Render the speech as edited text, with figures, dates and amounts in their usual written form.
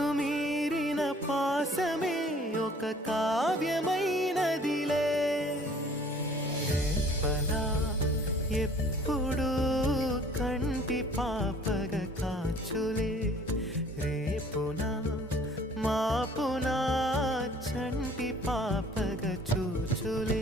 మనసు మీరిన పాసమే ఒక కావ్యమైనదిలే రేపలా ఎప్పుడు కంటి పాపగ కాచులే రేపునా మాపునా చంటి పాపగ చూచులే